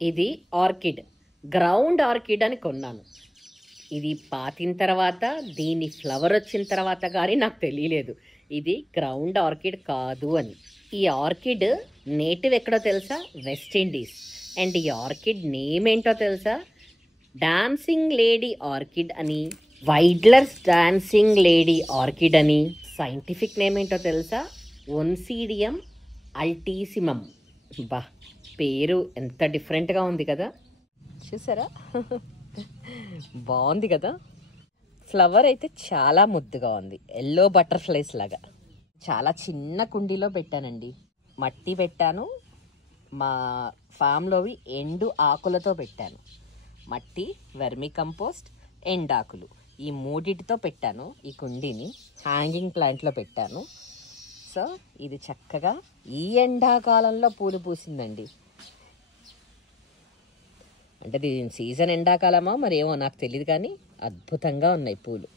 ఇది orchid, ground orchid అని కొన్నాను. ఇది పాతిన తర్వాత దీని ఫ్లవర్ వచ్చిన తర్వాత కానీ నాకు తెలియలేదు ఇది గ్రౌండ్ ఆర్కిడ్ కాదు అని. ఈ ఆర్కిడ్ నేటివ్ ఎక్కడో తెలుసా? West Indies. అండ్ ఈ ఆర్కిడ్ నేమ్ ఏంటో తెలుసా? డాన్సింగ్ లేడీ ఆర్కిడ్ అని, వైడ్లర్స్ డాన్సింగ్ లేడీ ఆర్కిడ్ అని. సైంటిఫిక్ నేమ్ ఏంటో తెలుసా? ఒన్సీడియం అల్టీసిమమ్. బా, పేరు ఎంత డిఫరెంట్గా ఉంది కదా, చూసారా? బాగుంది కదా. ఫ్లవర్ అయితే చాలా ముద్దుగా ఉంది, ఎల్లో బటర్ఫ్లైస్ లాగా. చాలా చిన్న కుండీలో పెట్టానండి. మట్టి పెట్టాను, మా ఫామ్లోవి ఎండు ఆకులతో పెట్టాను. మట్టి, వెర్మి కంపోస్ట్, ఎండాకులు, ఈ మూడిటితో పెట్టాను ఈ కుండీని. హ్యాంగింగ్ ప్లాంట్లో పెట్టాను. సో ఇది చక్కగా ఈ ఎండాకాలంలో పూలు పూసిందండి. అంటే దీని సీజన్ ఎండాకాలమో మరి ఏమో నాకు తెలియదు, కానీ అద్భుతంగా ఉన్నాయి పూలు.